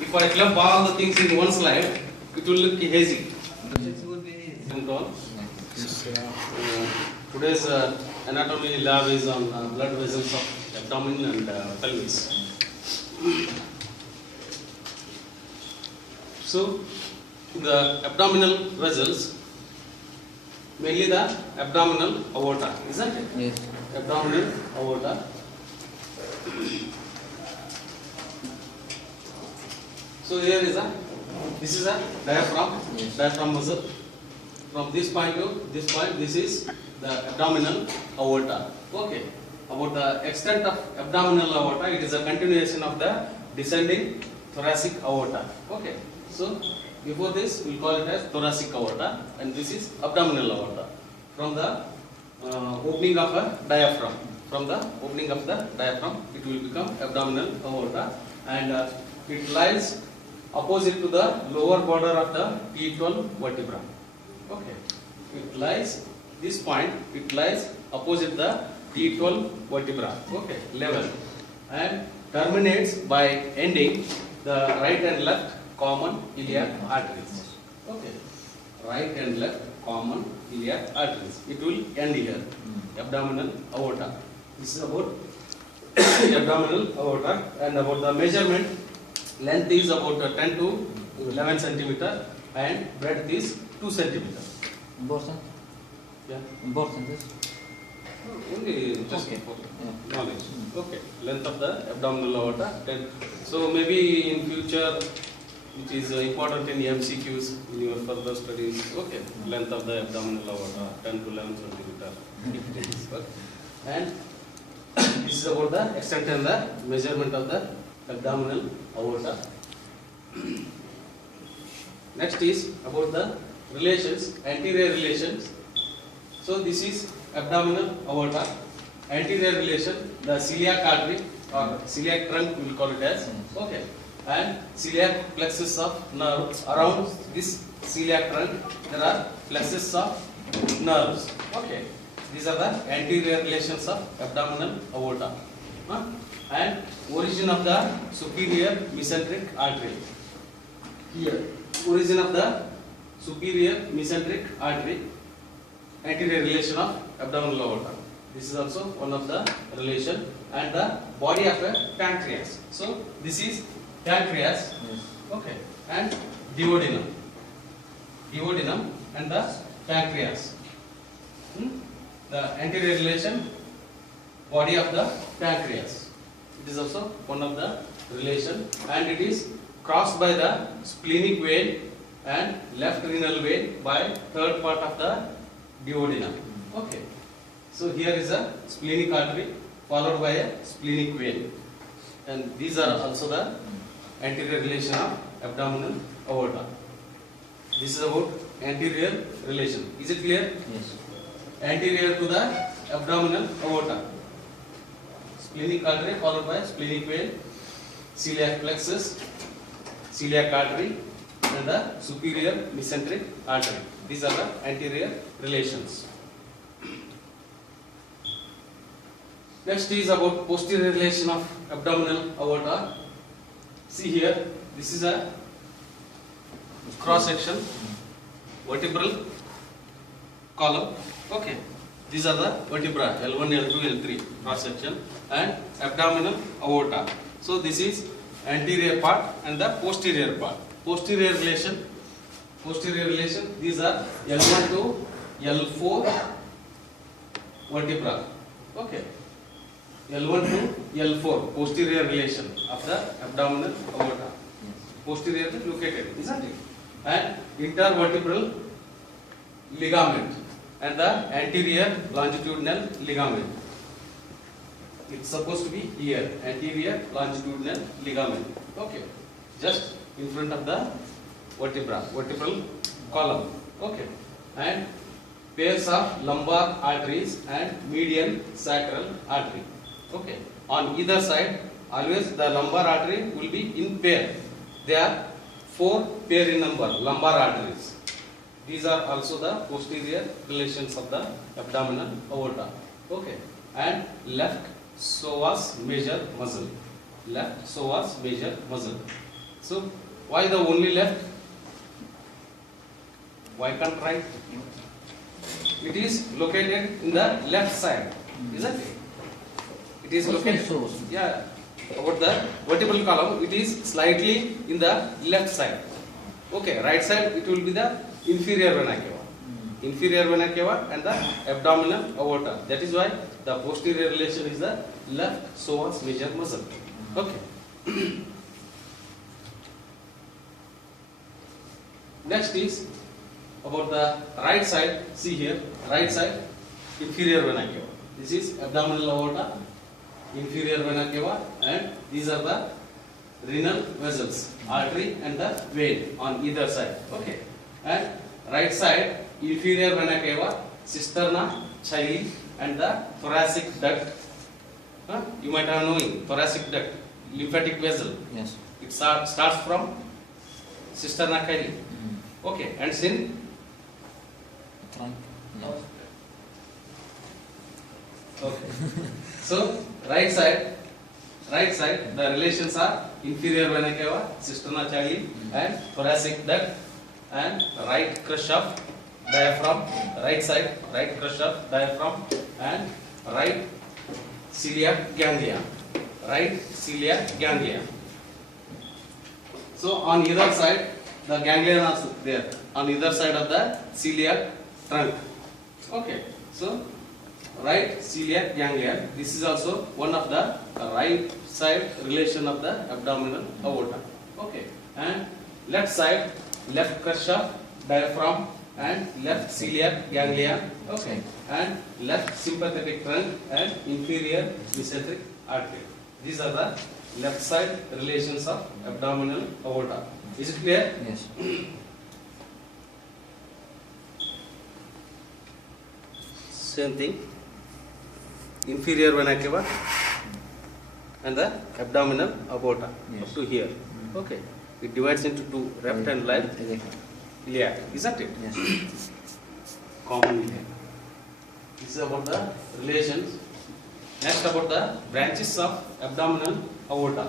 If I club all the things in one slide, it will look hazy. Today's anatomy lab is on blood vessels of abdomen and pelvis. So, the abdominal vessels, mainly the abdominal aorta, isn't it? Yes. Abdominal aorta. So here is this is a diaphragm, Yes. diaphragm muscle. From this point to this point, this is the abdominal aorta. Okay. About the extent of abdominal aorta, it is a continuation of the descending thoracic aorta. Okay. So before this, we will call it as thoracic aorta, and this is abdominal aorta. From the opening of a diaphragm, from the opening of the diaphragm, it will become abdominal aorta, and it lies opposite to the lower border of the T12 vertebra. Okay, it lies this point. It lies opposite the T12 vertebra. Okay, level, and terminates by ending the right and left common iliac arteries. Okay, right and left common iliac arteries. It will end here. Abdominal aorta. This is about abdominal aorta, and about the measurement. Length is about 10 to 11 centimeter, and breadth is 2 centimeter. Important? Yeah. Important, yes. Only just Okay. for Yeah. knowledge. Okay. Length of the abdominal aorta 10. So maybe in future, which is important in MCQs in your further studies. Okay. Length of the abdominal aorta 10 to 11 centimeter. It is, okay. And this is about the extent and the measurement of the abdominal aorta. Next is about the relations, anterior relations. So this is abdominal aorta. Anterior relation, the celiac artery or celiac trunk, we will call it as. Okay. And celiac plexus of nerve. Around this celiac trunk, there are plexus of nerves. Okay. These are the anterior relations of abdominal aorta. And origin of the superior mesenteric artery. Here, origin of the superior mesenteric artery, anterior relation of abdominal aorta. This is also one of the relation, and the body of a pancreas. So this is pancreas. Yes. Okay, and duodenum. Duodenum and the pancreas. The anterior relation, body of the pancreas. It is also one of the relation, and it is crossed by the splenic vein and left renal vein by third part of the duodenum. Okay. So here is a splenic artery followed by a splenic vein, and these are also the anterior relation of abdominal aorta. This is about anterior relation. Is it clear? Yes. Anterior to the abdominal aorta, splenic artery followed by splenic vein, celiac plexus, celiac artery, and the superior mesenteric artery. These are the anterior relations. Next is about posterior relation of abdominal aorta. See here, this is a cross section, vertebral column. Okay, these are the vertebra L1, L2, L3 cross section, and abdominal aorta. So this is anterior part and the posterior part. Posterior relation. These are L1 to L4 vertebra. Okay, L1 to L4 posterior relation of the abdominal aorta. Posteriorly located, isn't it? And intervertebral ligament and the anterior longitudinal ligament. It's supposed to be here, anterior longitudinal ligament. Okay, just in front of the vertebral column. Okay, and pairs of lumbar arteries and median sacral artery. Okay, on either side, always the lumbar artery will be in pair. There are 4 pair in number lumbar arteries. These are also the posterior relations of the abdominal aorta. Okay, and left psoas major muscle. Left psoas major muscle. So why the only left? Why can't right? It is located in the left side, isn't it? It is located. Yeah. About the vertebral column, it is slightly in the left side. Okay. Right side, it will be the inferior vena cava. Inferior vena cava and the abdominal aorta. That is why the posterior relation is the left psoas major muscle. Okay. Next is about the right side. See here, right side, inferior vena cava. This is abdominal aorta, inferior vena cava, and these are the renal vessels, artery and the vein on either side. Okay. And right side, inferior vena cava, cisterna, chyli, and the thoracic duct. You might have known thoracic duct, lymphatic vessel. Yes. It starts from cisterna chyli. Okay, and sin? Trunk. No. Okay. So right side, the relations are inferior vena cava, cisterna chyli, and thoracic duct, and right crush of diaphragm. Right side, right crush of diaphragm, and right celiac ganglia. Right celiac ganglia. So on either side, the ganglion are there on either side of the celiac trunk. Okay. So right celiac ganglion. This is also one of the right side relation of the abdominal aorta. Okay. And left side, left crush diaphragm and left celiac ganglia. Okay. And left sympathetic trunk and inferior mesenteric artery. These are the left side relations of abdominal aorta. Is it clear? Yes. Same thing. Inferior vena cava and the abdominal aorta Yes. up to here. Okay. It divides into two, left and right iliac. Isn't it? Yes. Common iliac. This is about the relations. Next about the branches of abdominal aorta.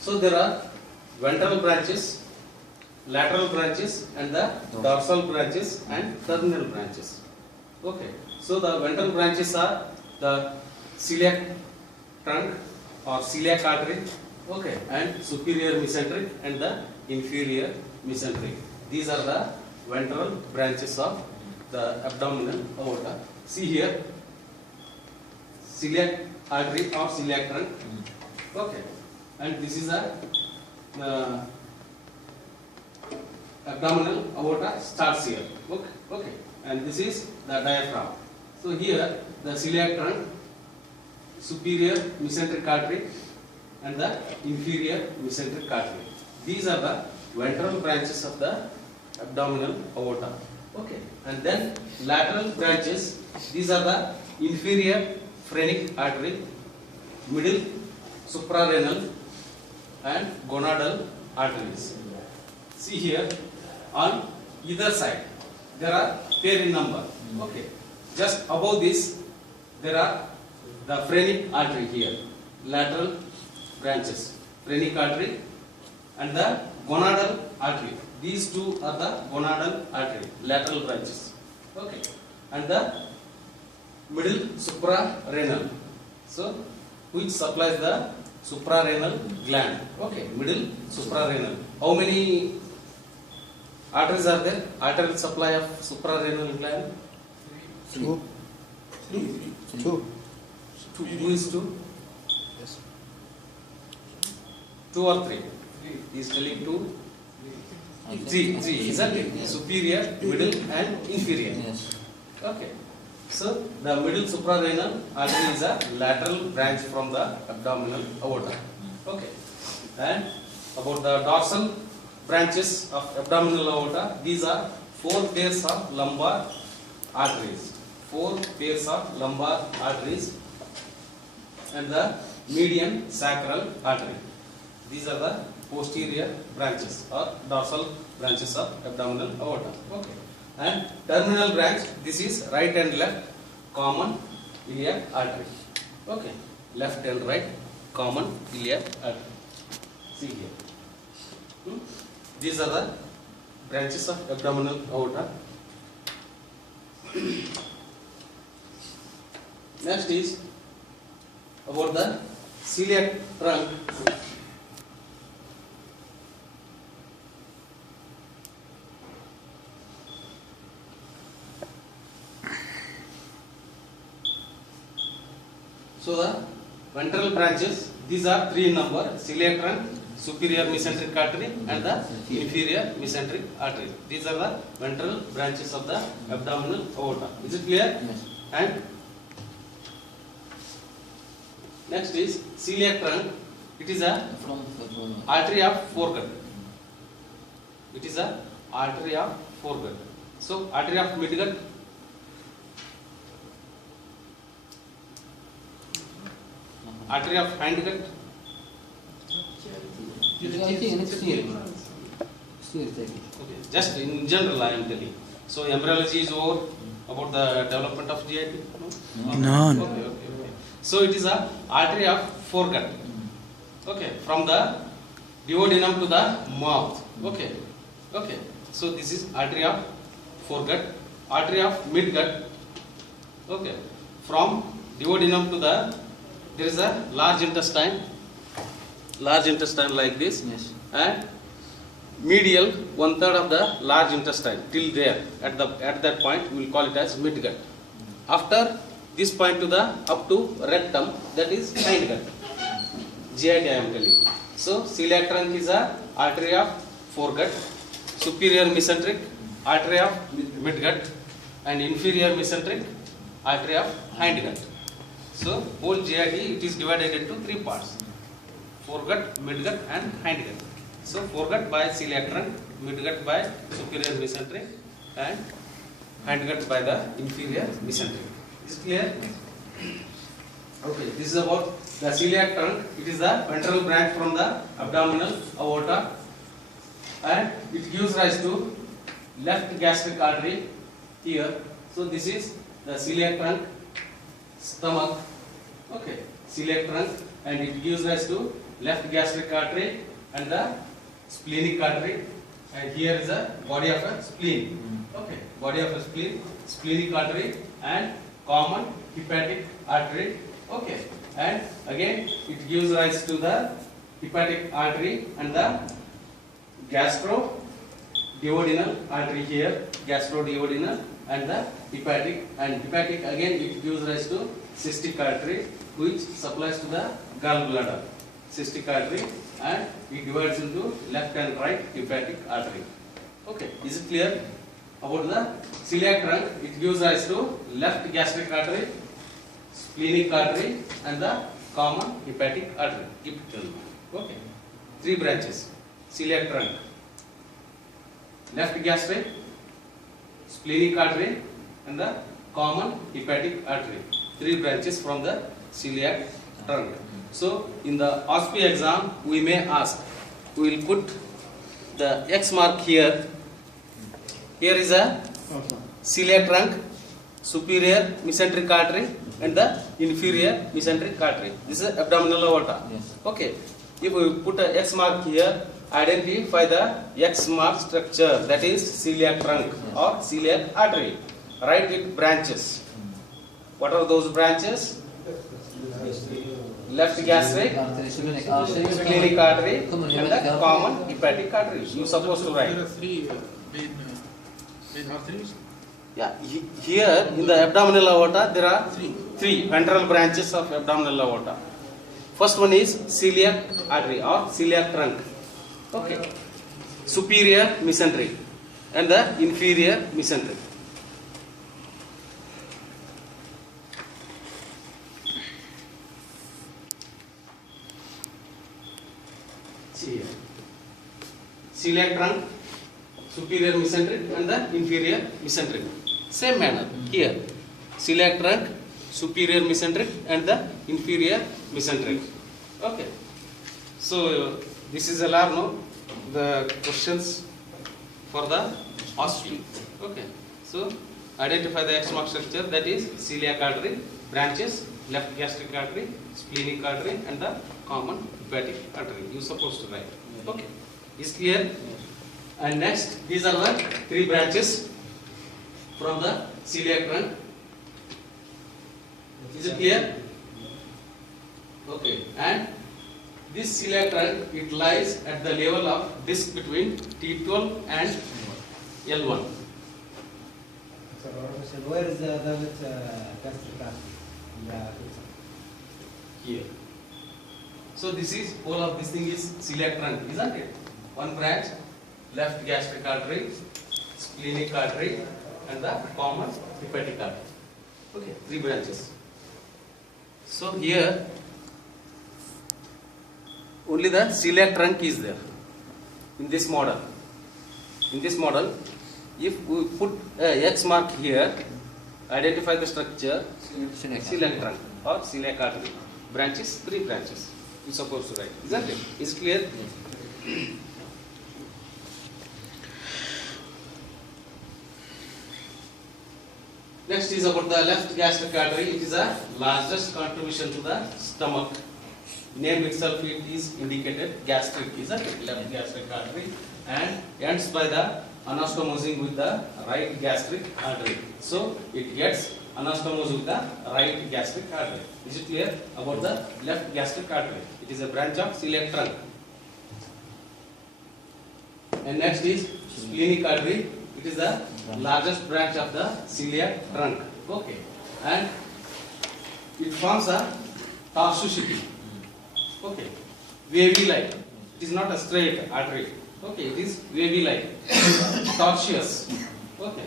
So there are ventral branches, lateral branches, and the dorsal branches and terminal branches. Okay. So the ventral branches are the celiac trunk or celiac artery. Okay. And superior mesenteric and the inferior mesenteric. These are the ventral branches of the abdominal aorta. See here, celiac artery or celiac trunk. Okay. And this is a abdominal aorta starts here. Okay. Okay. And this is the diaphragm. So here the celiac trunk, superior mesenteric artery, and the inferior mesenteric artery. These are the ventral branches of the abdominal aorta. Okay. And then lateral branches. These are the inferior phrenic artery, middle suprarenal, and gonadal arteries. See here, on either side, there are pair in number. Okay. Just above this, there are the phrenic artery here, lateral branches, phrenic artery and the gonadal artery. These two are the gonadal artery, lateral branches. Okay. And the middle suprarenal. So, which supplies the suprarenal gland. Okay, middle suprarenal. How many arteries are there? Arterial supply of suprarenal gland? Two. Who is two? Yes. 2 or 3? He is telling 2. Three, isn't it? Yes. Superior, middle and inferior. Yes. Okay. So, the middle suprarenal artery is a lateral branch from the abdominal aorta. Okay. And about the dorsal branches of abdominal aorta, these are 4 pairs of lumbar arteries. 4 pairs of lumbar arteries and the median sacral artery. These are the posterior branches or dorsal branches of abdominal aorta. Okay. And terminal branch, this is right and left common iliac artery. Okay, left and right common iliac artery. See here. These are the branches of abdominal aorta. Next is about the celiac trunk. So the ventral branches, these are three in number: celiac trunk, superior mesenteric artery, and the inferior mesenteric artery. These are the ventral branches of the abdominal aorta. Is it clear? Yes. And next is celiac trunk. It is a From artery of foregut. It is a artery of foregut. So artery of midgut, artery of hindgut, okay, just in general I am telling. So embryology is over about the development of GIT. No. Okay. So it is a artery of foregut. Okay, from the duodenum to the mouth. Okay. So this is artery of foregut, artery of midgut. Okay, from duodenum to the, there is a large intestine like this, Yes. and medial 1/3 of the large intestine till there. At that point we will call it as midgut. After this point to the up to rectum, that is hindgut. GIT I am telling. So celiac trunk is a artery of foregut, superior mesenteric artery of midgut, and inferior mesenteric artery of hindgut. So whole GIT it is divided into three parts: foregut, midgut, and hindgut. So foregut by celiac trunk, midgut by superior mesenteric, and hindgut by the inferior mesenteric. Is it clear? Okay, this is about the celiac trunk. It is the ventral branch from the abdominal aorta, and it gives rise to left gastric artery here. So this is the celiac trunk, stomach. Okay, celiac trunk, and it gives rise to left gastric artery and the splenic artery. And here is the body of a spleen. Okay, body of a spleen, splenic artery, and common hepatic artery. Okay, and again it gives rise to the hepatic artery and the gastroduodenal artery here, gastroduodenal, and the hepatic, again it gives rise to cystic artery, which supplies to the gallbladder. Cystic artery, and it divides into left and right hepatic artery. Okay, is it clear? About the celiac trunk, it gives rise to left gastric artery, splenic artery, and the common hepatic artery. Keep it telling. Okay, three branches: celiac trunk, left gastric, splenic artery, and the common hepatic artery. Three branches from the celiac trunk. So in the OSPI exam, we may ask, we will put the X mark here. Here is a celiac trunk, superior mesenteric artery, and the inferior mesenteric artery. This is abdominal aorta. Yes. Okay. If we put a X mark here, identify the X mark structure, that is celiac trunk or celiac artery. Write it branches. What are those branches? Left gastric, splenic artery, and the common hepatic artery. You are supposed to write. There are three main arteries. Yeah, here in the abdominal aorta there are three ventral branches of abdominal aorta. First one is celiac artery or celiac trunk. Okay, superior mesenteric and the inferior mesenteric. See here, celiac trunk, superior mesenteric, and the inferior mesenteric. Same manner here, celiac trunk, superior mesenteric, and the inferior mesenteric. Okay, so this is alarm, the questions for the OSPI. Okay, so Identify the X mark structure, that is celiac artery, branches, left gastric artery, splenic artery, and the common hepatic artery. You supposed to write. Okay. Is clear? And next, these are the 3 branches from the celiac trunk. Is it clear? Okay. And this celiac trunk, it lies at the level of disc between T12 and L1. So where is the gastric artery? Here. So this is, all of this thing is celiac trunk, isn't it? One branch, left gastric artery, splenic artery, and the common hepatic artery. Okay, 3 branches. So here, only the celiac trunk is there in this model. In this model, if we put a X mark here, identify the structure, celiac trunk or celiac artery. Branches, 3 branches. You supposed to write, isn't it? Is it clear? Next is about the left gastric artery. It is the largest contribution to the stomach. Name itself, it is indicated gastric, isn't it? Left gastric artery, and ends by the anastomosing with the right gastric artery. So it gets anastomosed with the right gastric artery. Is it clear about the left gastric artery? It is a branch of celiac trunk. And next is splenic artery. It is the largest branch of the celiac trunk. Okay. And it forms a torsicity. Okay. Wavy like. It is not a straight artery. Okay. It is wavy like. Tortuous. Okay.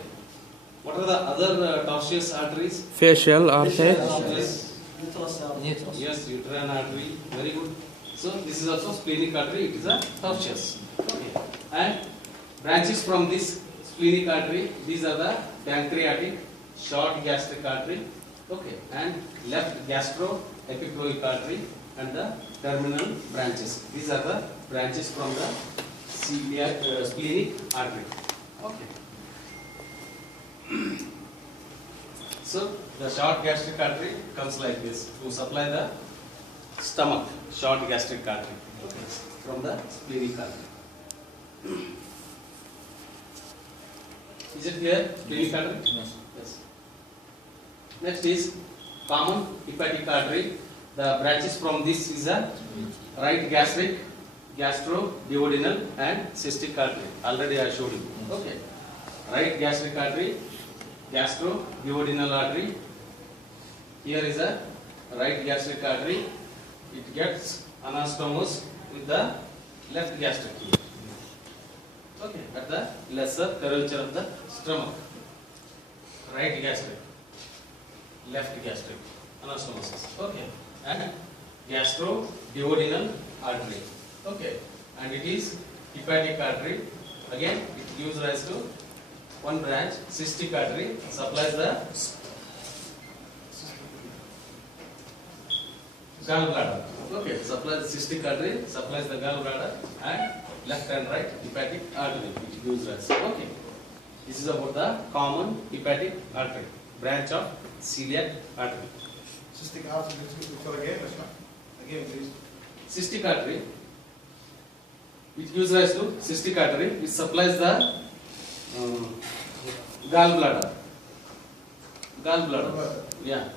What are the other tortuous arteries? Facial artery. Yes. Yes, uterine artery. Very good. So this is also splenic artery. It is a tortuous. Okay. And branches from this splenic artery. These are the pancreatic, short gastric artery. Okay. And left gastroepicroic artery and the terminal branches. These are the branches from the splenic artery. Okay. So the short gastric artery comes like this to supply the stomach, short gastric artery, okay, from the splenic artery. Is it clear? Splenic artery? Yes. Next is common hepatic artery. The branches from this is a right gastric, gastroduodenal, and cystic artery. Already I showed you. Okay. Right gastric artery, gastroduodenal artery. Here is a right gastric artery. It gets anastomosed with the left gastric here. Okay, at the lesser curvature of the stomach. Right gastric, left gastric, anastomosis. Okay, and gastroduodenal artery. Okay, and it is hepatic artery. Again, it gives rise to one branch, cystic artery, supplies the gallbladder. Okay, supplies the cystic artery, supplies the gallbladder, and left and right hepatic artery, which gives rise. Okay, this is about the common hepatic artery, branch of celiac artery. Cystic artery, again, please. Cystic artery, which gives rise to cystic artery, which supplies the gallbladder. Gallbladder. Yeah.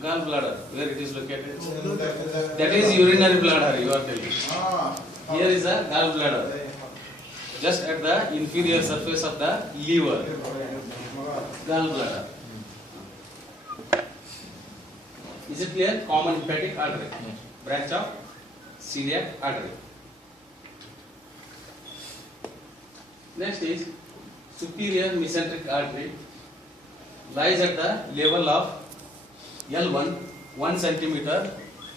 Gallbladder, where it is located? That is urinary bladder, you are telling. Here is a gallbladder, just at the inferior surface of the liver. Gallbladder. Is it clear? Common hepatic artery, branch of celiac artery. Next is superior mesenteric artery, lies at the level of L1, 1 centimeter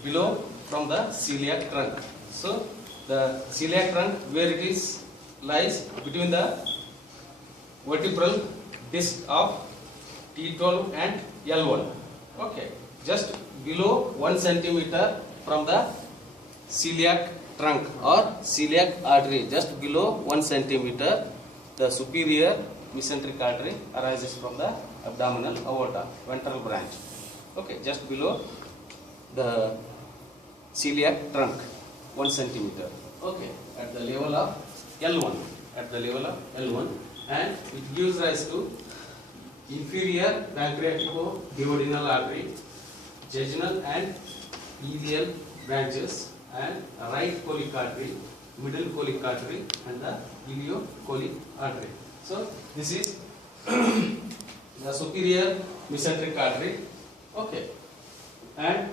below from the celiac trunk. So the celiac trunk, where it is, lies between the vertebral disc of T12 and L1. Okay, just below 1 centimeter from the celiac trunk or celiac artery, just below 1 centimeter, the superior mesenteric artery arises from the abdominal aorta, ventral branch. Okay, just below the celiac trunk, 1 centimeter. Okay, at the level of L1, and it gives rise to inferior pancreatico-duodenal artery, jejunal and ileal branches, and right colic artery, middle colic artery, and the ileocolic artery. So this is the superior mesenteric artery. Okay, and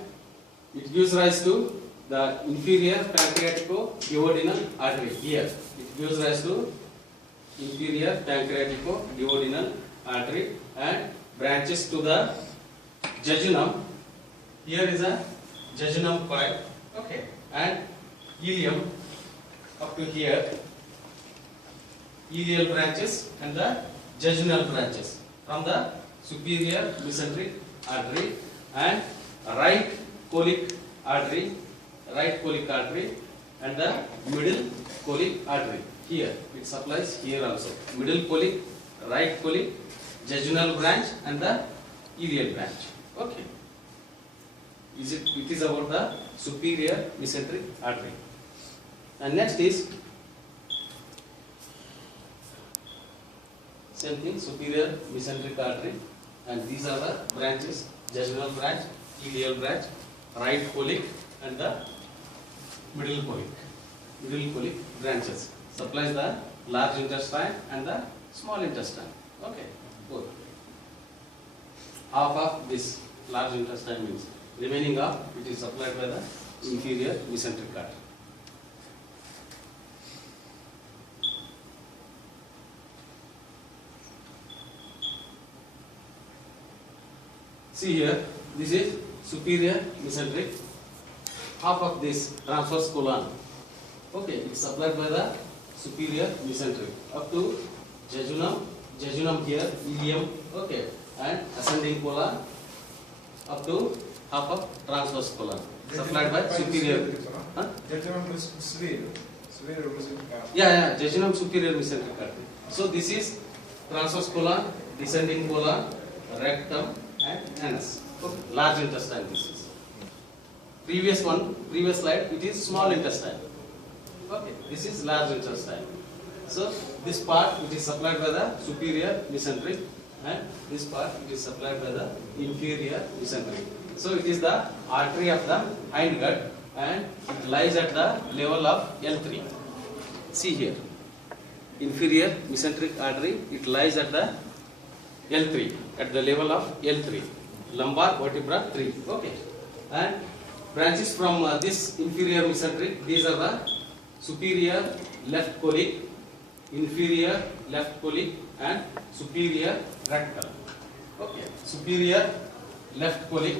it gives rise to the inferior pancreatico-duodenal artery. Here it gives rise to inferior pancreatico-duodenal artery and branches to the jejunum. Here is a jejunum coil. Okay, and ileum up to here, ileal branches and the jejunal branches from the superior mesenteric artery, and right colic artery, and the middle colic artery. Here it supplies here also, middle colic, right colic, jejunal branch and the ileal branch. Okay, it is about the superior mesenteric artery. And next is same thing, superior mesenteric artery, and these are the branches: jejunal branch, ileal branch, right colic and the middle colic branches. Supplies the large intestine and the small intestine. Okay, good. Half of this large intestine means remaining half it is supplied by the inferior mesenteric artery. See here, this is superior mesenteric. Half of this transverse colon. Okay, it's supplied by the superior mesenteric up to jejunum here, ileum. Okay, and ascending colon up to half of transverse colon. Supplied by superior. Huh? Jejunum is severe mesenteric artery. Yeah, jejunum superior mesenteric artery. So this is transverse colon, descending colon, rectum, and anus. Okay, large intestine. This is previous slide. It is small intestine. Okay, this is large intestine. So this part it is supplied by the superior mesenteric, and this part it is supplied by the inferior mesenteric. So it is the artery of the hindgut, and it lies at the level of L3. See here, inferior mesenteric artery, it lies at the L3, at the level of L3, lumbar vertebra 3. Okay, and branches from this inferior mesenteric, these are the superior left colic, inferior left colic, and superior rectal. Okay, superior left colic,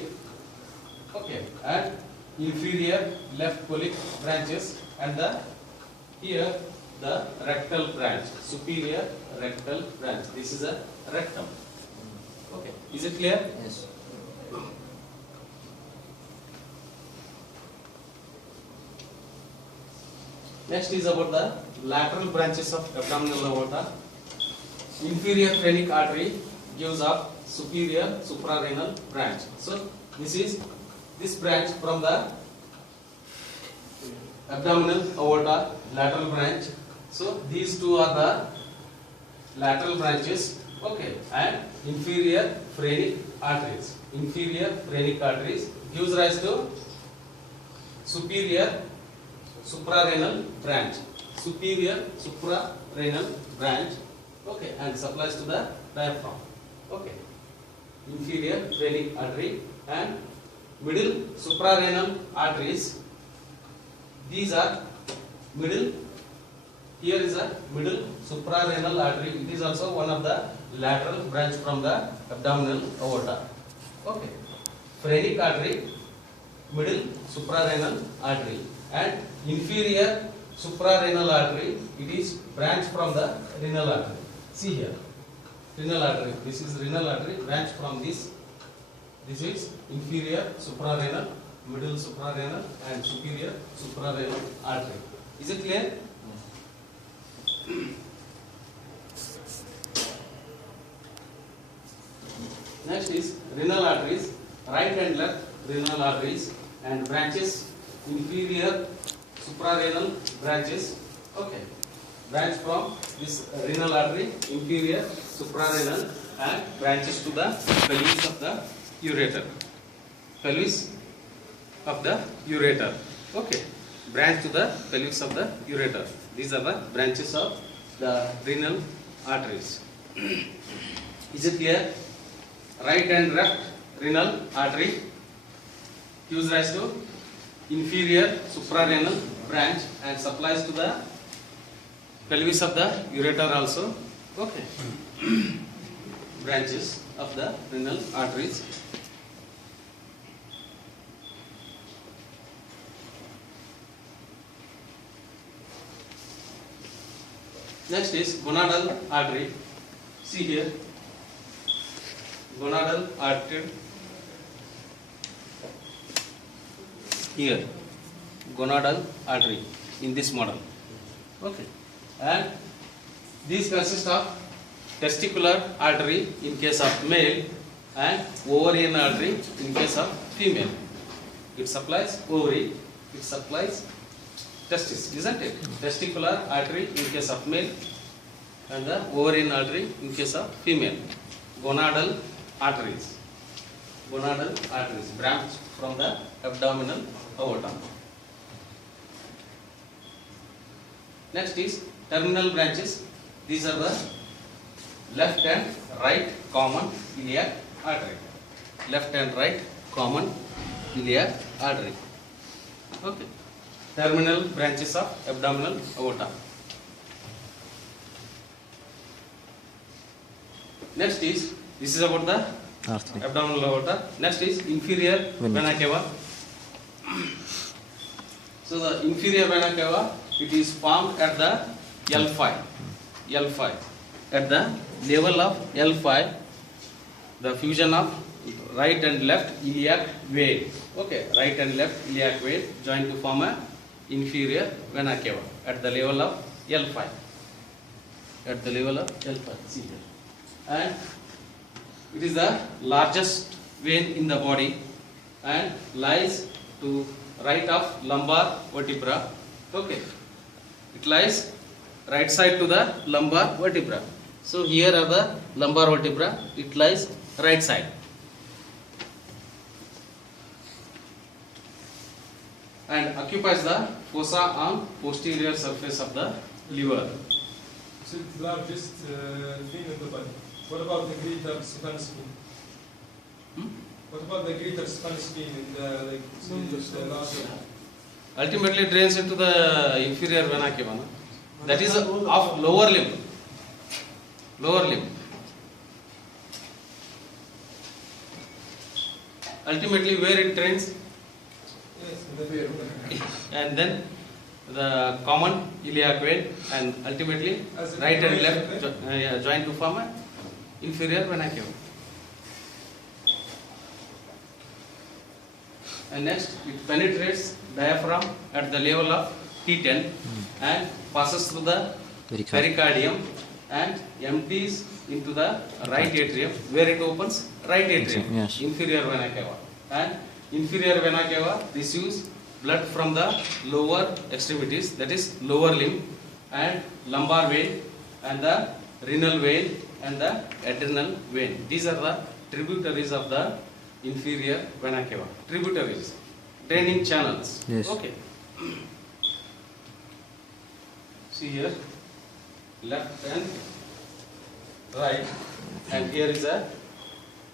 okay, and inferior left colic branches, and the here the rectal branch, superior rectal branch. This is a rectum. Okay, is it clear? Yes. Next is about the lateral branches of abdominal aorta. Inferior phrenic artery gives up superior suprarenal branch. So this branch from the abdominal aorta, lateral branch. So these two are the lateral branches. Okay, and inferior phrenic arteries. Inferior phrenic arteries gives rise to superior suprarenal branch. Superior suprarenal branch. Okay, and supplies to the diaphragm. Okay, inferior phrenic artery and middle suprarenal arteries. These are middle. Here is a middle suprarenal artery. It is also one of the lateral branch from the abdominal aorta. Okay, phrenic artery, middle suprarenal artery, and inferior suprarenal artery. It is branch from the renal artery. See here, renal artery. This is renal artery, branch from this. This is inferior suprarenal, middle suprarenal, and superior suprarenal artery. Is it clear? Next is renal arteries, right and left renal arteries and branches, inferior suprarenal branches. Okay, branch from this renal artery, inferior suprarenal, and branches to the pelvis of the ureter. Pelvis of the ureter. Okay, branch to the pelvis of the ureter. These are the branches of the renal arteries. Is it clear? Right and left renal artery gives rise to inferior suprarenal branch and supplies to the pelvis of the ureter also. Okay. Branches of the renal arteries. Next is gonadal artery. See here. Gonadal artery. Here. Gonadal artery in this model. Okay. And these consist of testicular artery in case of male and ovarian artery in case of female. It supplies ovary, it supplies testis, isn't it? Testicular artery in case of male and the ovarian artery in case of female. Gonadal arteries. Gonadal arteries branch from the abdominal aorta. Next is terminal branches. These are the left and right common iliac artery. Left and right common iliac artery. Okay. Terminal branches of abdominal aorta. Next is, this is about the Artery. abdominal aorta. Next is inferior vena cava. So the inferior vena cava, it is formed at the L5. L5. At the level of L5, the fusion of right and left iliac vein. Okay, right and left iliac vein join to form a inferior vena cava at the level of L5. At the level of L5. See here. And it is the largest vein in the body and lies to right of lumbar vertebra. Okay. It lies right side to the lumbar vertebra. So here are the lumbar vertebra. It lies right side. And occupies the fossa on posterior surface of the liver. So it's the largest vein in the body. What about the greater Spanish vein? What about the greater Spanish vein in the larger? Ultimately drains into the inferior vena cava. No? That is of lower limb. Lower limb. Ultimately where it drains? Yes, in the vein. And then the common iliac vein and ultimately As a right and continuation, left join to form a inferior vena cava. And next it penetrates diaphragm at the level of T10 and passes through the pericardium and empties into the right atrium where it opens right atrium, Yes. inferior vena cava. And inferior vena cava receives blood from the lower extremities, that is lower limb and lumbar vein and the renal vein and the adrenal vein. These are the tributaries of the inferior vena cava. Tributaries, draining channels. Yes. Okay. See here, left and right, and here is a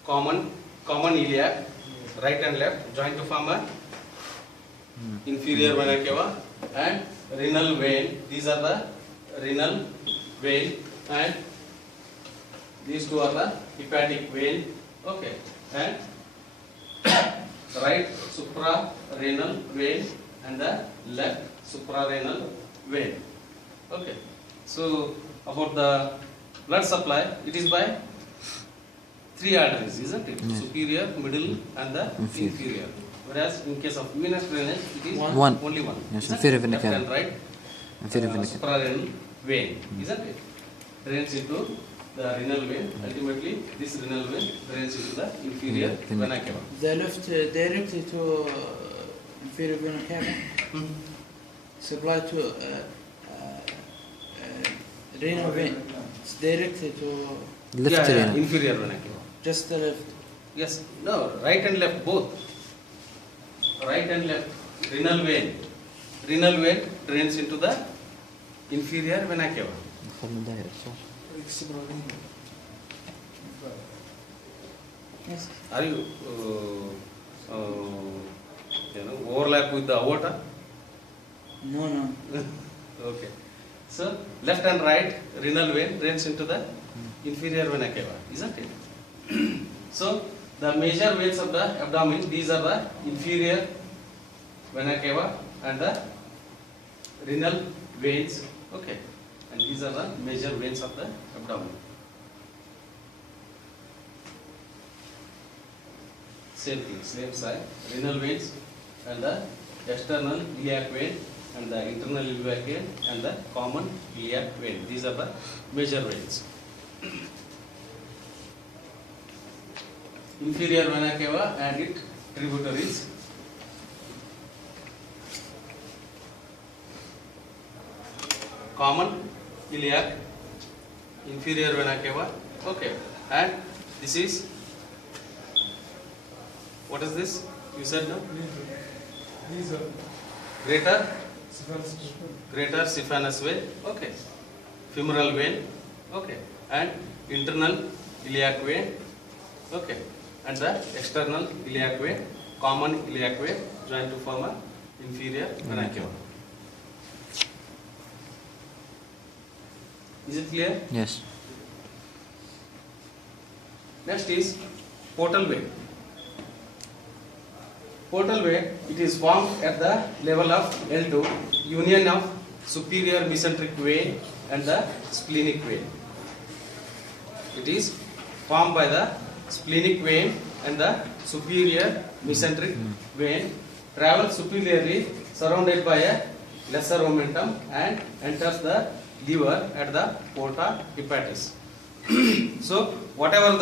common iliac, right and left join to form a inferior vena cava and renal vein. These are the renal vein and these two are the hepatic vein. Okay, and right suprarenal vein and the left suprarenal vein. Okay, so about the blood supply, it is by three arteries, isn't it? Yeah. Superior, middle, and the Inferior. inferior. Whereas in case of venous drainage, it is One. only one. Yes, isn't inferior it? vena Left cava. and right Inferior vena cava. suprarenal vein, isn't it? Drains into the renal vein. Ultimately, this renal vein drains into the inferior vena cava. The left directly to inferior vena cava. Supply to renal vein. It's directly to Left inferior vena cava. just the left. Yes, no, right and left both. Right and left. Renal vein. Renal vein drains into the inferior vena cava. Yes. Are you, overlap with the aorta? No, no. Okay. So left and right renal vein drains into the inferior vena cava, isn't it? So the major veins of the abdomen, these are the inferior vena cava and the renal veins. Okay. And these are the major veins of the abdomen. Same thing, same side, renal veins and the external iliac vein and the internal iliac vein and the common iliac vein. These are the major veins. Inferior vena cava and its tributaries. Common iliac, inferior vena cava. Okay, and this is, what is this? You said no? These are Greater Stefanus. greater Stephanus vein, okay, femoral vein, okay, and internal iliac vein, okay, and the external iliac vein, common iliac vein, joined to form a inferior vena cava. Is it clear? Yes. Next is portal vein. Portal vein, it is formed at the level of L2, union of superior mesenteric vein and the splenic vein. It is formed by the splenic vein and the superior mesenteric vein, travels superiorly surrounded by a lesser omentum and enters the liver at the porta hepatis. So whatever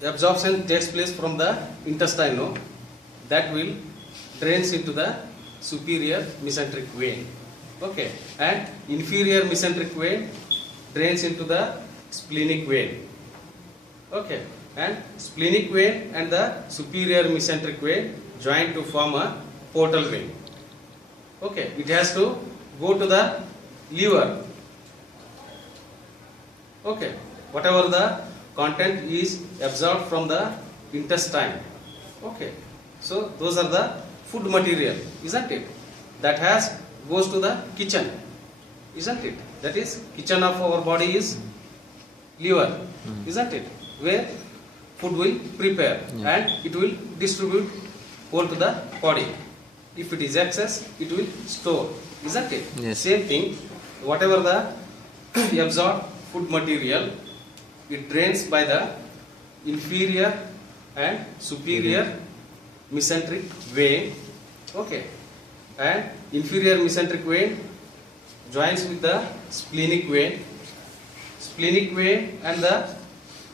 the absorption takes place from the intestine, no, that will drains into the superior mesenteric vein, okay, and inferior mesenteric vein drains into the splenic vein, okay, and splenic vein and the superior mesenteric vein join to form a portal vein, okay. It has to go to the liver, okay, whatever the content is absorbed from the intestine, okay. So those are the food material, isn't it? That goes to the kitchen, isn't it? That is, kitchen of our body is liver, isn't it? Where food will prepare and it will distribute whole to the body. If it is excess, it will store, isn't it? Yes. Same thing, whatever the absorbed food material, it drains by the inferior and superior mesenteric vein, okay, and inferior mesenteric vein joins with the splenic vein and the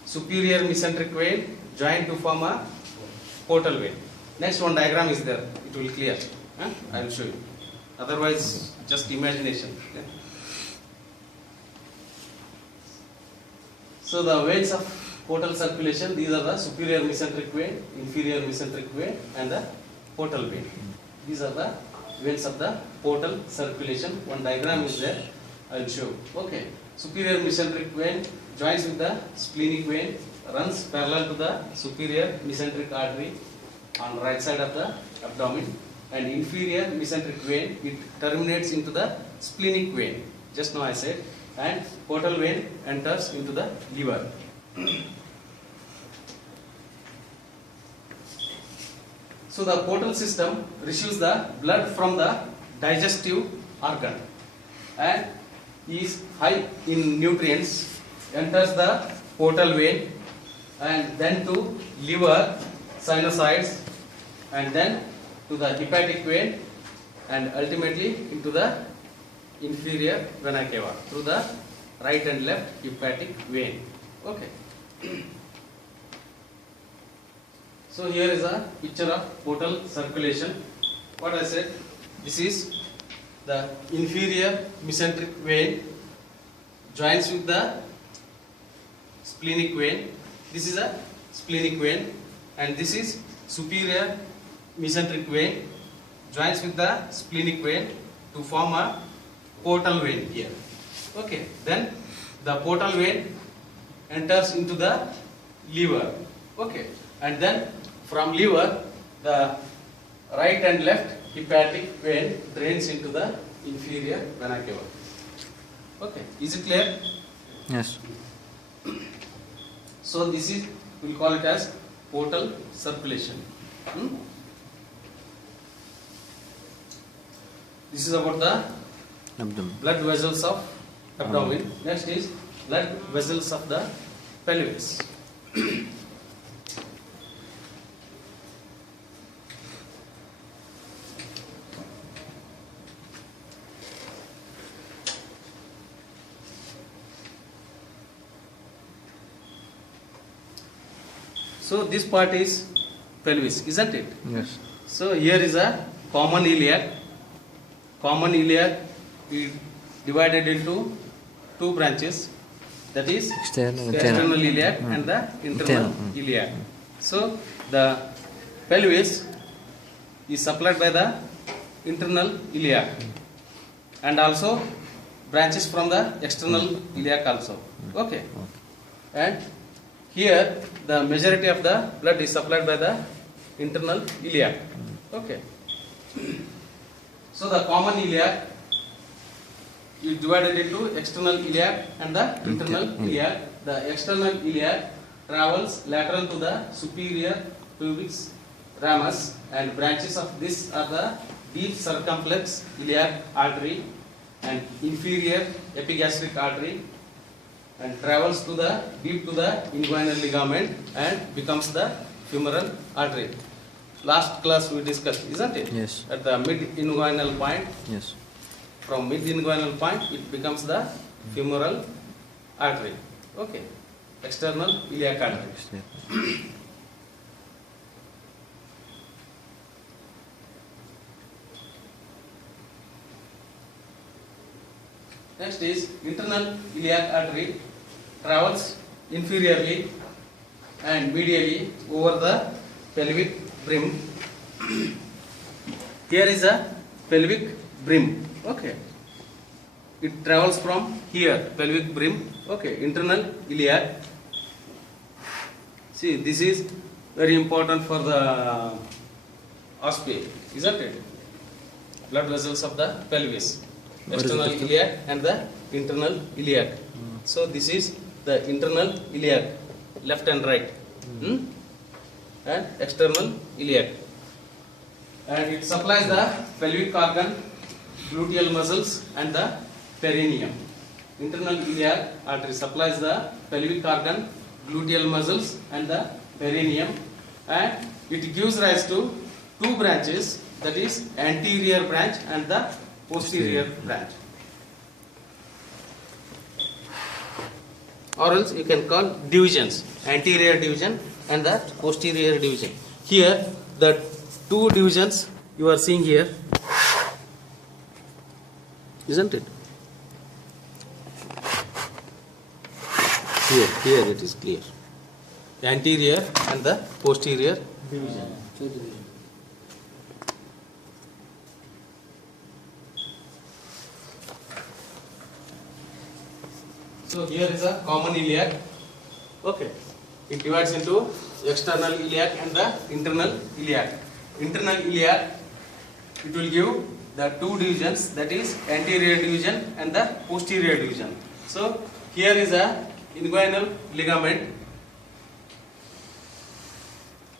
superior mesenteric vein join to form a portal vein. Next one diagram is there, it will clear. I will show you. Otherwise, just imagination. Okay? So the veins of portal circulation, these are the superior mesenteric vein, inferior mesenteric vein and the portal vein. These are the veins of the portal circulation. One diagram is there, I will show. Okay. Superior mesenteric vein joins with the splenic vein, runs parallel to the superior mesenteric artery on right side of the abdomen, and inferior mesenteric vein, it terminates into the splenic vein. Just now I said, and portal vein enters into the liver. So the portal system receives the blood from the digestive organ and is high in nutrients, enters the portal vein and then to liver, sinusoids, and then to the hepatic vein and ultimately into the inferior vena cava through the right and left hepatic vein. Okay. So here is a picture of portal circulation. What I said, this is the inferior mesenteric vein joins with the splenic vein. This is a splenic vein, and this is superior mesenteric vein joins with the splenic vein to form a portal vein here. Okay, then the portal vein enters into the liver. Okay, and then from liver the right and left hepatic vein drains into the inferior vena cava. Okay, is it clear? Yes. So this is, we'll call it as portal circulation. This is about the Abdomen. blood vessels of abdomen. Next is blood vessels of the pelvis. So this part is pelvis, isn't it? Yes. So here is a common iliac. Common iliac is divided into two branches, that is External, external iliac and the internal iliac. So the pelvis is supplied by the internal iliac and also branches from the external iliac also. Okay. And here the majority of the blood is supplied by the internal iliac. Okay. So the common iliac is divided into external iliac and the internal iliac. The external iliac travels lateral to the superior pubic ramus, and branches of this are the deep circumflex iliac artery and inferior epigastric artery, and travels to the deep to the inguinal ligament and becomes the femoral artery. Last class we discussed, isn't it? Yes. At the mid-inguinal point, Yes. from mid-inguinal point, it becomes the femoral artery. Okay. External iliac artery. Next is internal iliac artery travels inferiorly and medially over the pelvic brim. Here is a pelvic brim. Okay. It travels from here, pelvic brim. Okay, internal iliac. See, this is very important for the OSPE, isn't it? Blood vessels of the pelvis. External iliac and the internal iliac. So this is the internal iliac, left and right, and external iliac. And it supplies the pelvic organ, gluteal muscles and the perineum. Internal iliac artery supplies the pelvic organ, gluteal muscles and the perineum, and it gives rise to two branches, that is anterior branch and the posterior branch. Or else you can call divisions, anterior division and the posterior division. Here the two divisions you are seeing here, isn't it? Here it is clear. The anterior and the posterior division. So here is a common iliac. Okay. It divides into external iliac and the internal iliac. Internal iliac, it will give the two divisions, that is anterior division and the posterior division. So here is a inguinal ligament,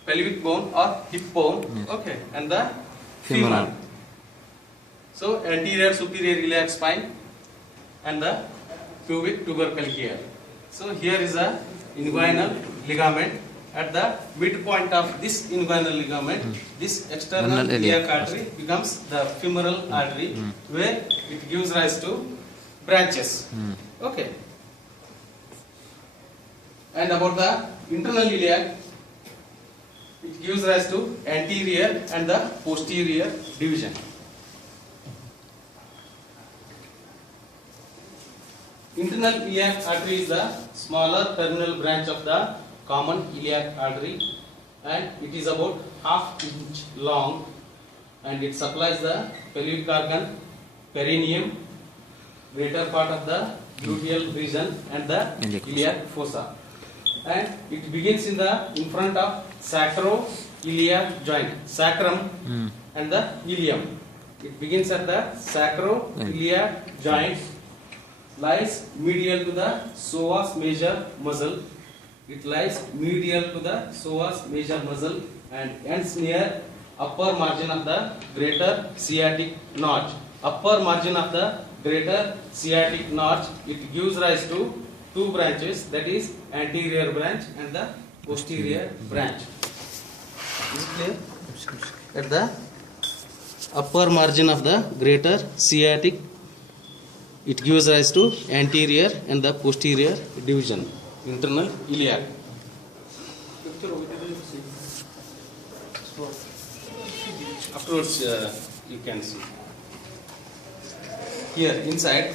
pelvic bone or hip bone, okay, and the femur. So anterior superior iliac spine and the pubic tubercle here. So here is a inguinal ligament at the midpoint of this inguinal ligament, this external Inguinal iliac iliac. artery becomes the femoral artery, where it gives rise to branches. Okay. And about the internal iliac, it gives rise to anterior and the posterior division. Internal iliac artery is the smaller terminal branch of the common iliac artery, and it is about ½ inch long, and it supplies the pelvic organ, perineum, greater part of the gluteal region and the iliac fossa. And it begins in front of sacroiliac joint, sacrum and the ilium. It begins at the sacroiliac joint, lies medial to the psoas major muscle. It lies medial to the psoas major muscle and ends near upper margin of the greater sciatic notch. Upper margin of the greater sciatic notch, it gives rise to two branches, that is anterior branch and the posterior branch. Is it clear? At the upper margin of the greater sciatic, it gives rise to anterior and the posterior division, internal iliac. Afterwards, you can see. Here, inside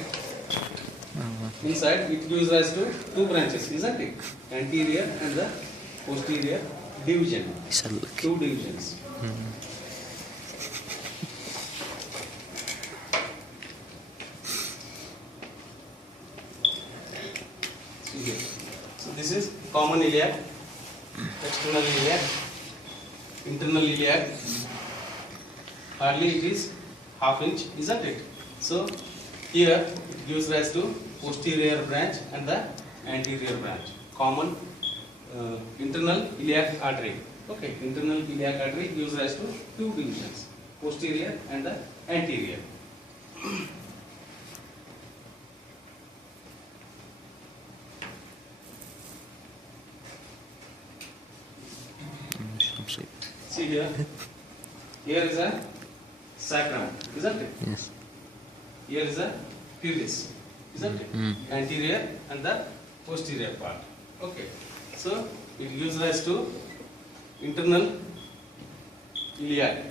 it gives rise to two branches, isn't it? Anterior and the posterior division. Two divisions. See here. So this is common iliac, external iliac, internal iliac. Hardly it is ½ inch, isn't it? So here it gives rise to posterior branch and the anterior branch. Common internal iliac artery. Okay, internal iliac artery gives rise to two divisions, posterior and the anterior. See here. Here is a sacrum, isn't it? Yes. Here is a pubis, isn't it? Anterior and the posterior part. Okay. So it gives rise to internal iliac.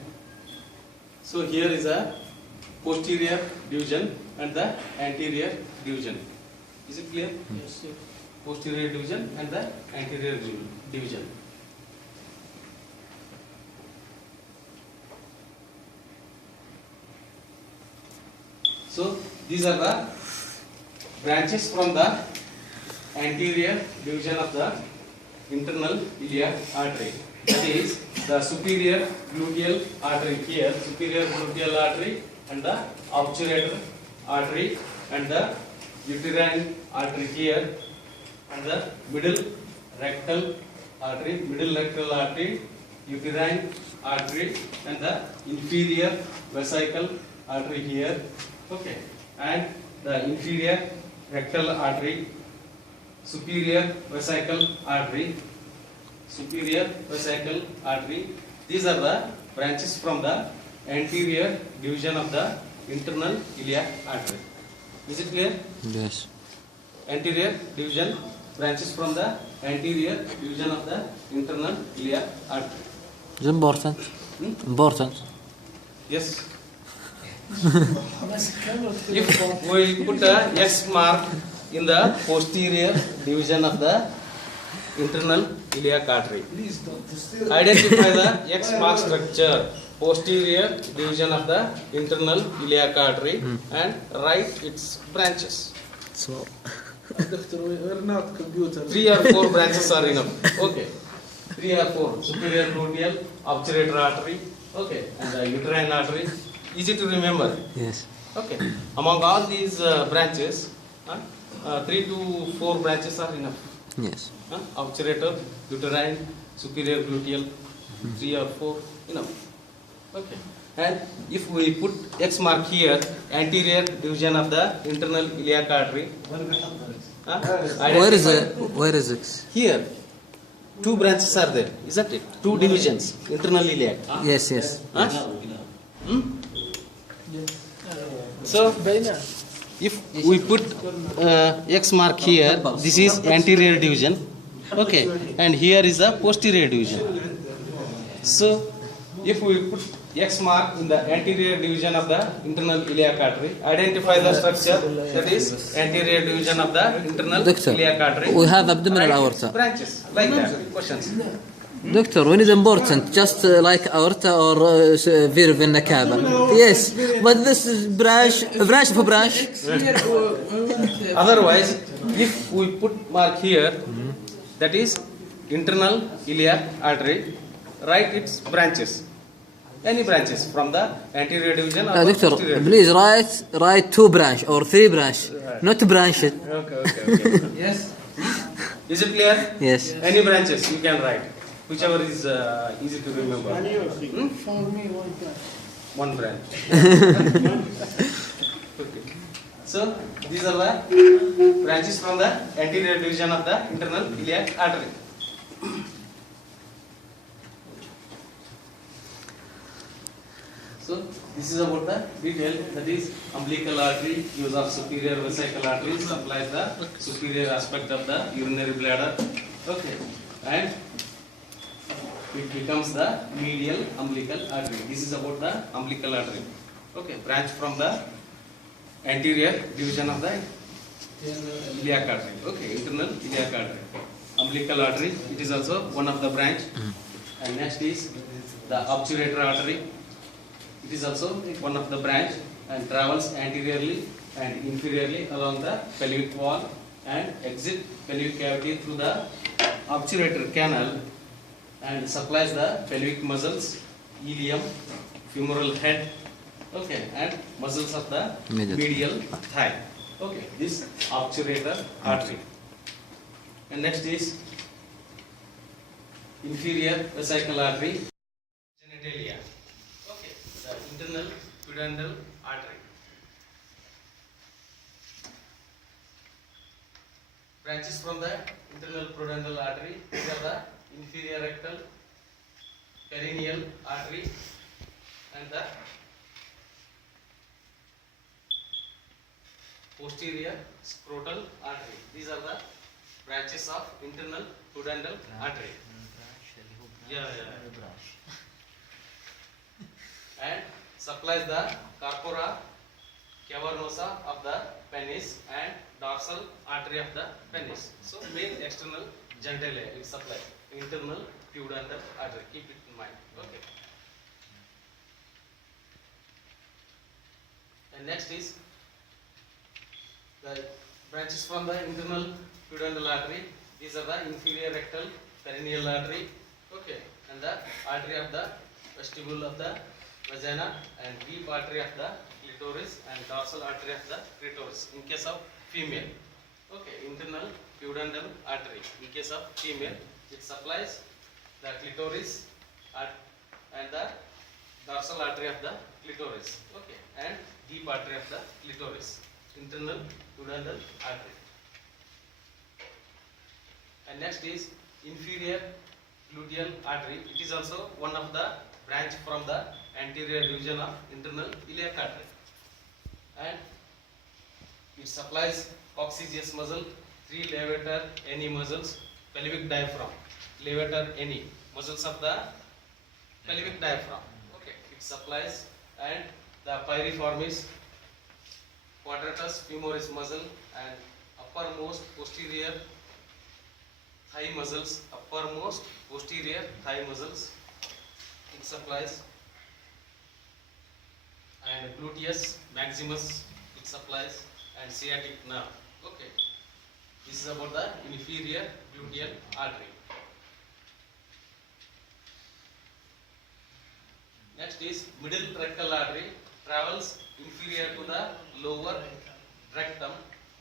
So here is a posterior division and the anterior division. Is it clear? Yes, sir. Posterior division and the anterior division. So these are the branches from the anterior division of the internal iliac artery. That is the superior gluteal artery here, superior gluteal artery and the obturator artery and the uterine artery here and the middle rectal artery, uterine artery and the inferior vesical artery here. Okay, and the inferior rectal artery, superior vesical artery. These are the branches from the anterior division of the internal iliac artery. Is it clear? Yes. Anterior division, branches from the anterior division of the internal iliac artery. It's important. Important. Yes. If we put a X mark in the posterior division of the internal iliac artery, identify the X mark structure, posterior division of the internal iliac artery, and write its branches. So, We're not computer. 3 or 4 branches are enough. Okay. 3 or 4. Superior gluteal, obturator artery, okay, and the uterine artery. Easy to remember. yes. Okay. Among all these branches, 3 to 4 branches are enough. Yes. Obturator, uterine, superior gluteal, 3 or 4 enough. Okay. And if we put X mark here, anterior division of the internal iliac artery. Where is it? Here. two branches are there, isn't it? Two divisions, internal iliac. Yes, yes. Huh? So, if we put X mark here, this is anterior division, okay, and here is the posterior division. So, if we put X mark in the anterior division of the internal iliac artery, identify the structure, that is anterior division of the internal Doctor, iliac artery. we have abdominal Write aorta. branches, like that. Questions? Doctor, when is important? Just like aorta or very vena cava? Yes, but this is branch for branch. Here we want Otherwise, if we put mark here, that is internal iliac artery, write its branches. Any branches from the anterior division or the Doctor, posterior please write 2 branch or 3 branch, not branch. division. Okay. yes. Is it clear? Yes. Any branches you can write, whichever is easy to remember. For me, one branch. One branch. Okay. So these are the branches from the anterior division of the internal iliac artery. So this is about the detail, that is umbilical artery, use of superior vesical artery, supplies the superior aspect of the urinary bladder. Okay, and it becomes the medial umbilical artery. This is about the umbilical artery. Okay, branch from the anterior division of the iliac artery. Okay, internal iliac artery. Umbilical artery, it is also one of the branch. And next is the obturator artery. It is also one of the branch and travels anteriorly and inferiorly along the pelvic wall and exit pelvic cavity through the obturator canal and supplies the pelvic muscles, ilium, femoral head, okay, and muscles of the medial thigh. Okay, this obturator artery. And next is inferior vesical artery, genitalia. Okay, the internal pudendal artery. Branches from the internal pudendal artery. These are the inferior rectal, perineal artery, and the posterior scrotal artery. These are the branches of internal pudendal artery. Yeah. And supplies the corpora cavernosa of the penis and dorsal artery of the penis. So main external genitalia it supplies internal pudendal artery. Keep it in mind. Okay. And next is the branches from the internal pudendal artery. These are the inferior rectal perineal artery. Okay. And the artery of the vestibule of the vagina and deep artery of the clitoris and dorsal artery of the clitoris in case of female. Okay, internal pudendal artery. In case of female, it supplies the clitoris and the dorsal artery of the clitoris. Okay, and deep artery of the clitoris. Internal pudendal artery. And next is inferior gluteal artery. It is also one of the branch from the anterior division of internal iliac artery. And it supplies coccygeus muscle, 3 levator ani muscles, pelvic diaphragm, levator ani muscles of the pelvic diaphragm. Okay, it supplies and the piriformis, quadratus femoris muscle and uppermost posterior thigh muscles, uppermost posterior thigh muscles. It supplies and gluteus maximus it supplies and sciatic nerve. Okay, this is about the inferior gluteal artery. Next is middle rectal artery, travels inferior to the lower rectum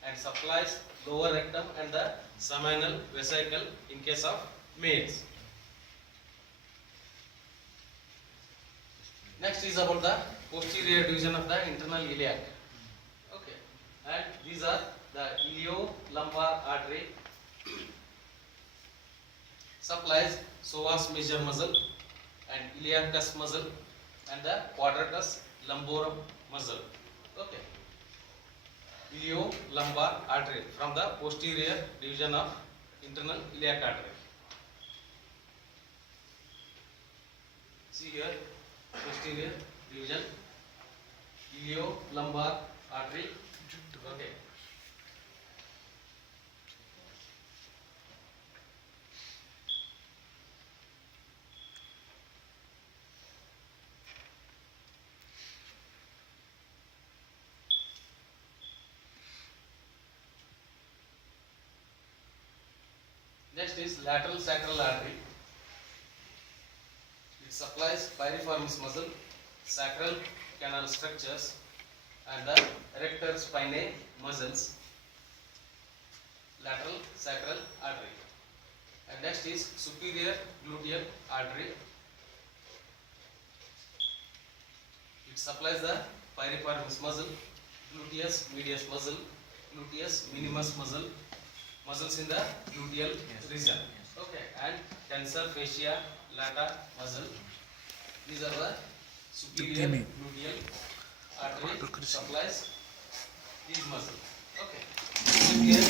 and supplies lower rectum and the seminal vesicle in case of males. Next is about the posterior division of the internal iliac. Okay, and these are the iliolumbar artery, supplies psoas major muscle and iliacus muscle and the quadratus lumborum muscle. Okay. Ilio-lumbar artery from the posterior division of internal iliac artery. See here, posterior division, ilio-lumbar artery. Okay. Next is lateral sacral artery. It supplies piriformis muscle, sacral canal structures, and the erector spinae muscles. Lateral sacral artery. And next is superior gluteal artery. It supplies the piriformis muscle, gluteus medius muscle, gluteus minimus muscle, muscles in the gluteal region. Okay, and tensor fascia lata muscle. These are the superior gluteal artery supplies these muscles. Okay. Here,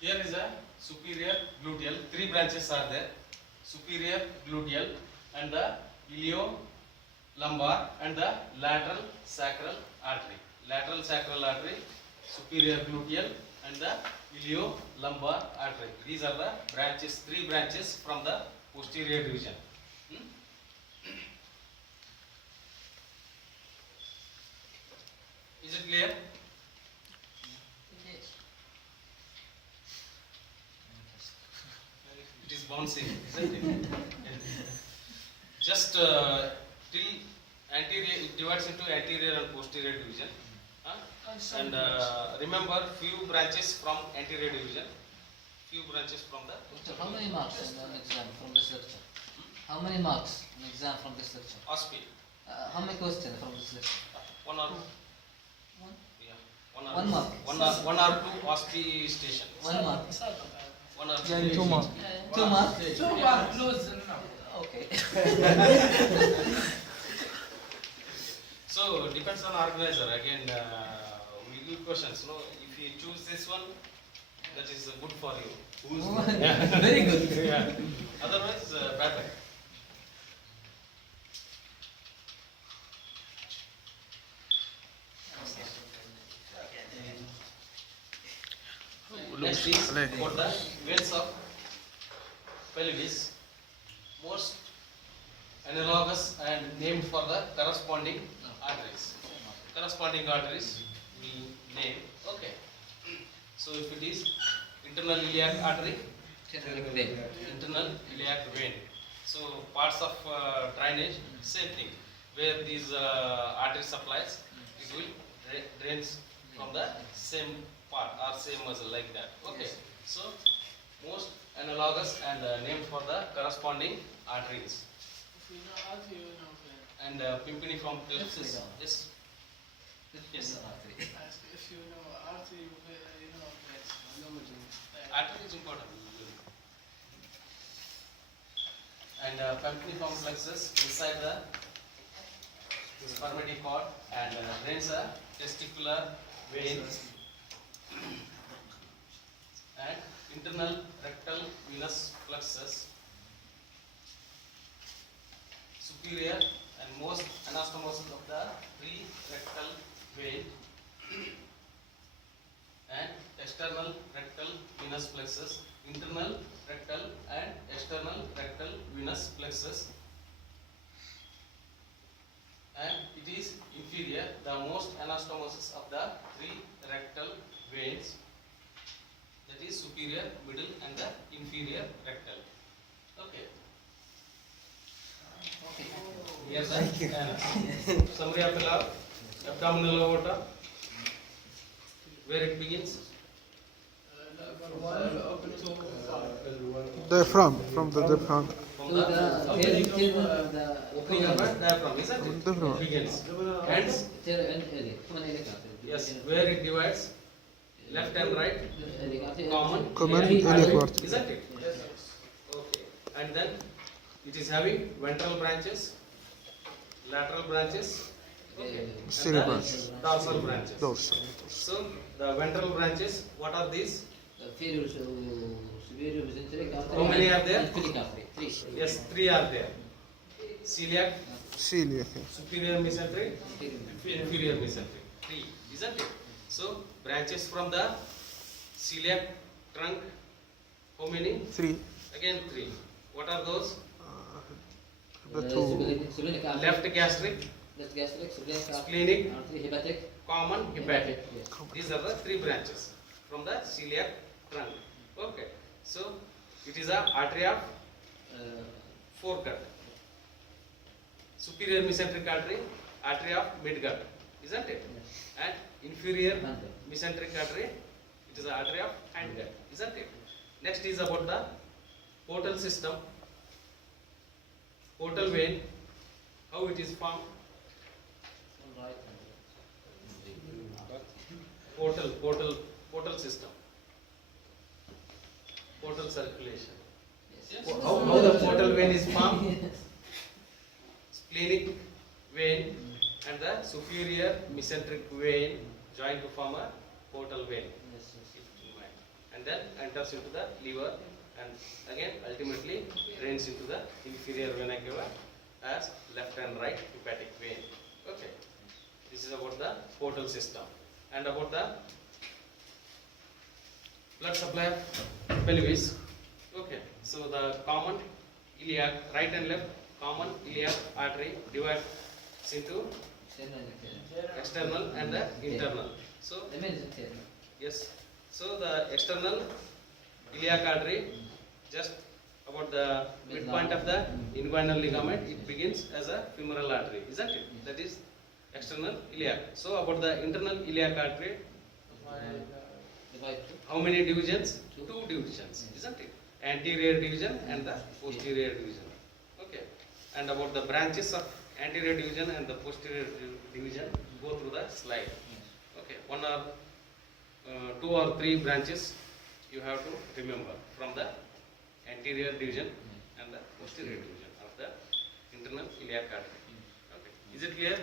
here is a superior gluteal. Three branches are there. Superior gluteal and the ilio-lumbar and the lateral sacral artery. Lateral sacral artery, superior gluteal and the ilio-lumbar artery. These are the branches, three branches from the posterior division. Is it clear? It is bouncing, isn't it? Just till anterior, it divides into anterior and posterior division. And remember, few branches from anterior division, few branches from the. Doctor, how many marks in an exam from this lecture? How many marks in exam from this lecture? OSPE. How many questions from this lecture? One or One. yeah, one or One mark. one or two OSPE stations. 1 mark. One or يعني 2 marks. 2 marks. Two marks, lose now. Okay. So depends on organizer. Again, we give questions. No, if you choose this one, that is good for you. Very good. Yeah. Otherwise, bad luck. Next is for the veins of pelvis, most analogous and named for the corresponding arteries. Corresponding arteries we name. Okay. So if it is internal iliac artery, internal iliac vein. So parts of drainage, same thing. Where these artery supplies, it will drains from the same part or same muscle like that. Okay. So most analogous and named for the corresponding arteries. And pimpiniform pelvis. Yes. Yes. If you know artery, you know Artery is important. And pimpiniform plexus inside the spermatic cord and drains a testicular vein and internal rectal venous plexus, superior and most anastomosis of the pre-rectal vein and external rectal venous plexus, internal rectal and external rectal venous plexus, and it is inferior, the most anastomosis of the three rectal veins, that is superior, middle and the inferior rectal. Okay. Yes, sir. Summary of the lab, abdominal aorta, where it begins. Diaphragm, from the diaphragm. From from So the the opening here of the opening of the diaphragm, isn't it? Diaphragm. It begins. Hence, yes, where it divides left and right, common, Common iliac iliac artery, artery. isn't it? Okay. And then it is having ventral branches, lateral branches, okay, and Cerebral. the dorsal branches. Dorsal. So the ventral branches, what are these? How many are there? Three. Yes, three are there. Celiac, Celiac. superior mesenteric, inferior mesenteric. Three, isn't it? So branches from the celiac trunk, how many? 3. Again three. What are those? The 2. Left gastric, Left gastric, splenic, hepatic, common, hepatic. Yes. These are the three branches from the celiac trunk. Okay. So it is a artery of foregut. Superior mesenteric artery, artery of midgut, isn't it? And inferior mesenteric artery, it is the artery of hindgut, isn't it? Next is about the portal system, portal vein, how it is formed. Portal system, portal circulation. How the portal vein is formed? Splenic vein and the superior mesenteric vein join to form a portal vein, and then enters into the liver and again ultimately drains into the inferior vena cava as left and right hepatic vein. Okay, this is about the portal system. And about the blood supply of pelvis. Okay, so the common iliac, right and left common iliac artery divides into external and the internal. So yes, so the external iliac artery, just about the midpoint of the inguinal ligament, it begins as a femoral artery, isn't it? That is external iliac. So about the internal iliac artery, how many divisions? Two divisions, isn't it? Anterior division and the posterior division. Okay. And about the branches of anterior division and the posterior division, go through the slide. Okay. One or two or three branches you have to remember from the anterior division and the posterior division of the internal iliac artery. Okay. Is it clear?